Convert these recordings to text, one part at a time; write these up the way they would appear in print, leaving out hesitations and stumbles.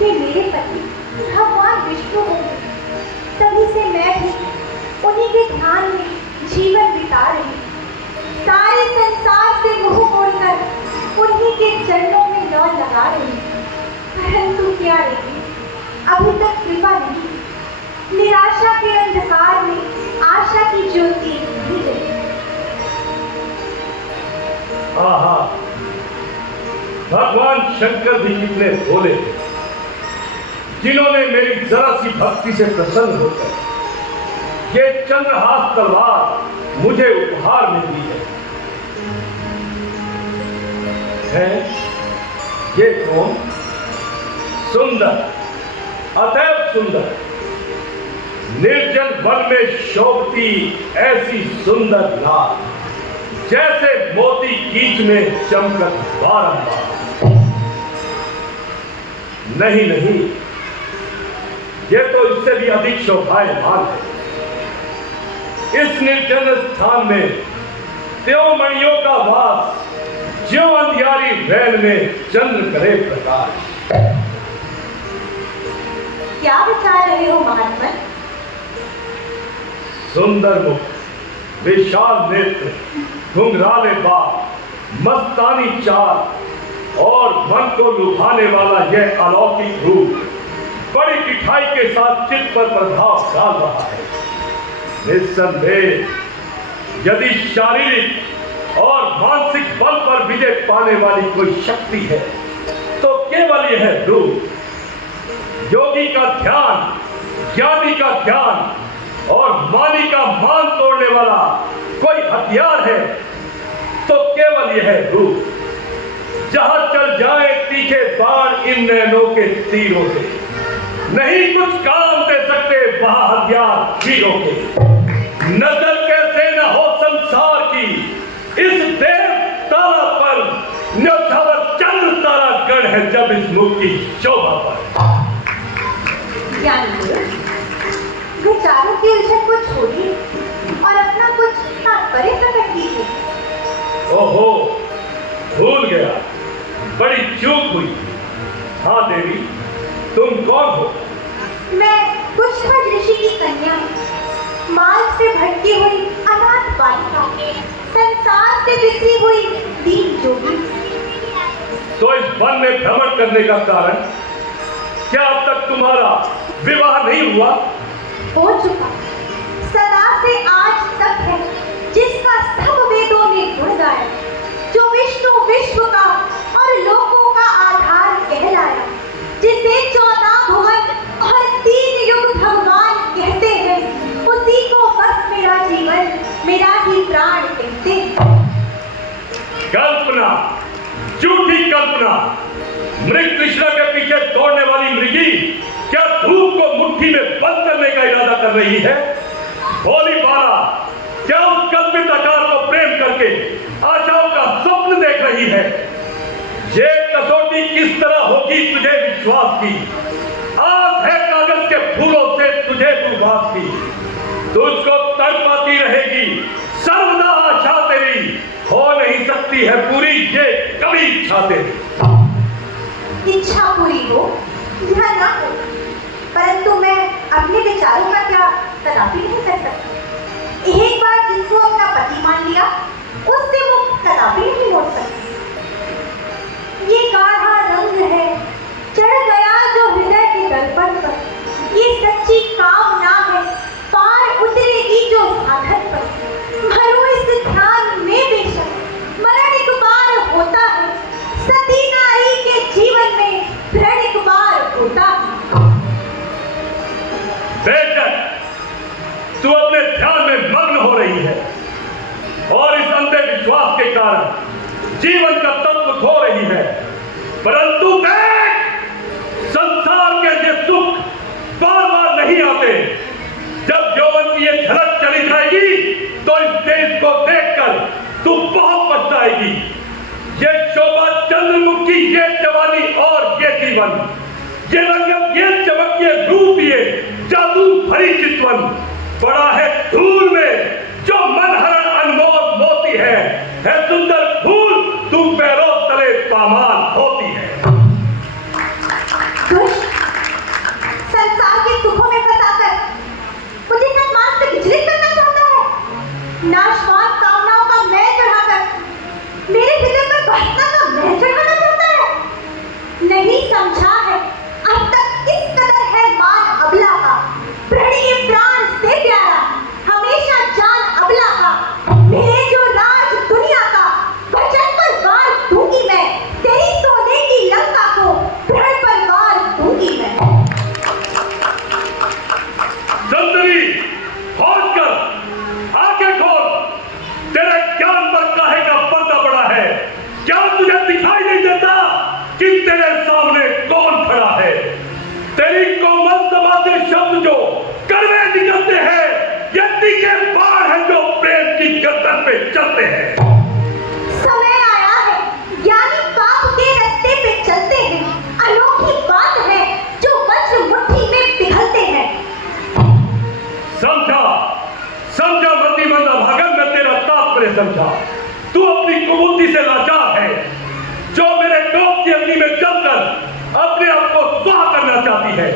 कि मेरे पति भगवान विष्णु होंगे। तभी से मैं भी उन्हीं के ध्यान में जीवन बिता रही। सारे संसार से मुंह मोड़कर उन्हीं के चरणों में लौ लगा रही। परंतु क्या रही, अभी तक कृपा नहीं। निराशा के अंधकार में आशा की ज्योति नहीं जली। आहा, भगवान शंकर भी कितने भोले थे, जिन्होंने मेरी जरा सी भक्ति से प्रसन्न होकर ये चंद्रहास तलवार मुझे उपहार में दी है। ये कौन? सुंदर, अतैव सुंदर, निर्जन वन में शोभती ऐसी सुंदर लाल, जैसे मोती कीच में चमकत बारंबार। नहीं नहीं, ये तो इससे भी अधिक शोभायमान है। इस निर्जन स्थान में त्यों मणियों का वास, ज्यों अंधियारी वैल में चंद्र करे प्रकाश। क्या विचार रहे हो महात्मा? सुंदर मुख, विशाल नेत्र, घुंघराले बाल, मस्तानी चाल और मन को लुभाने वाला यह अलौकिक रूप बड़ी मिठाई के साथ चित्त पर प्रभाव डाल रहा है। निस्संदेह यदि शारीरिक और मानसिक बल पर विजय पाने वाली कोई शक्ति है तो केवल यह रूप। योगी का ध्यान, ज्ञानी का ज्ञान और मानी का मान तोड़ने वाला कोई हथियार है तो केवल यह रूप। जहां चल जाए तीखे बाण इन नैनों के तीरों से, नहीं कुछ काम दे सकते वहां हथियार वीरों के। नजर कैसे न हो संसार की इस देव तारा पर, न्यौछावर चंद्र तारा गढ़ है जब इस मुख की शोभा पर। विचारों की उलझन को छोड़िए और अपना कुछ तात्पर्य प्रकट कीजिए। ओहो, भूल गया, बड़ी चूक हुई। हाँ देवी, तुम कौन हो? मैं पुष्पज ऋषि की कन्या, मार्ग से भटकी हुई अनाथ बालिका, संसार से बिछड़ी हुई दीन जोगी। तो इस वन में भ्रमण करने का कारण क्या? अब तक तुम्हारा विवाह नहीं हुआ? हो चुका, सदा से आज तक है, जिसका सब वेदों ने गुण गाया, जो विष्णु विश्व का और लोकों का आधार कहलाया, जिसे 14 भुवन और 3 युग भगवान कहते हैं, उसी को बस मेरा जीवन, मेरा ही प्राण कहते हैं। कल्पना, झूठी कल्पना। मृग तृष्णा के पीछे दौड़ने वाली मृगी क्या धूप को मुट्ठी में बंद करने का इरादा कर रही है? भोली बाला, क्या उस कल्पित आकार को प्रेम करके आशाओं का स्वप्न देख रही है? ये कसौटी किस तरह होगी तुझे विश्वास की? आस है कागज के फूलों से तुझे दुर्वास की। तुझको तड़पाती रहेगी सर्वदा आशा तेरी, हो नहीं सकती है पूरी ये कभी इच्छा तेरी। इच्छा पूरी हो या ना हो, परंतु मैं अपने विचारों का क्या कदापि नहीं कर सकती। एक बार जिसको अपना पति मान लिया, उससे वो कदापि नहीं मोड़ सकती। ये गाढ़ा रंग है चढ़ गया जो हृदय के दर्पण पर, ये सच्ची कामना है पार उतरेगी जो साधन पर। भरो इस ध्यान में बेशक, मरण एक बार होता है, सती नारी के जीवन में प्रण एक बार होता है। बेशक तू अपने ध्यान में मग्न हो रही है और इस अंधे विश्वास के कारण जीवन का तत्व खो रही है, परंतु देख, संसार के ये सुख बार बार नहीं आते। जब यौवन की ये झलक चली जाएगी तो इस देश को देखकर तू बहुत पछताएगी। ये शोभा चंद्रमुख की ये जवानी और ये जीवन, ये रंगत, ये चमक, ये रूप, ये जादू भरी चितवन बड़ा है धूल में जो मनहरण अनमोल मोती है सुंदर फूल, तू पैरों तले पामाल होती है। समझा। तू अपनी कुबूती से लाचार है, जो मेरे कोप की अग्नि में जलकर अपने आप को स्वाह करना चाहती है।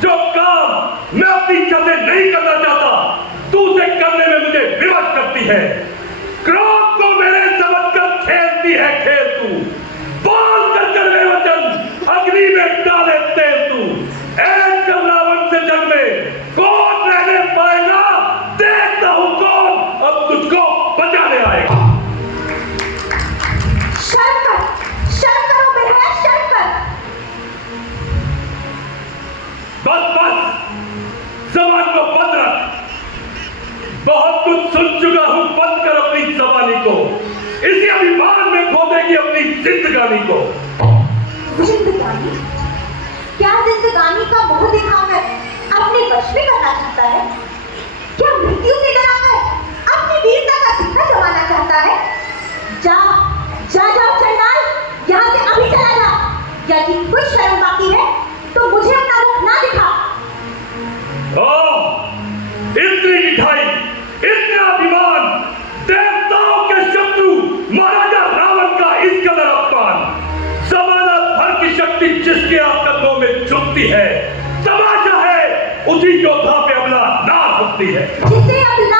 जो काम मैं अपनी इच्छा से नहीं करना चाहता, तू उसे करने में मुझे विवश करती है। क्रोध को मेरे समझकर खेलती है खेल तू, बोल कर कर वचन अग्नि में डाले तेल तू। एक रावण से जग में कौन रहने पाएगा, देखता हूं कौन अब तुझको बचाने आएगा। शर्म करो बेहया, शर्म कर। बस जबान को बंद रख। बहुत कुछ सुन चुका हूं, बंद कर अपनी जबानी को। इसी अभिमान में खो देगी अपनी जिंदगानी को। जिंदगानी? क्या जिंदगानी का मोह दिखाकर अपने वश में करना चाहता है? क्या मृत्यु से डराकर अपनी वीरता का सिक्का जमाना चाहता है? जाओ चंडाल, यहाँ से अभी चला जा। यदि कुछ शर्म बाकी है तो मुझे अपना मुख ना दिखा। इतनी मिठाई, इतना अभिमान, देवताओं के शत्रु महाराजा रावण का इस कदर अपमान, जमाना भर की शक्ति जिसके आप कदमों में झुकती है, तमाशा है उसी योद्धा पे अबला नार होती है। जिसे अबला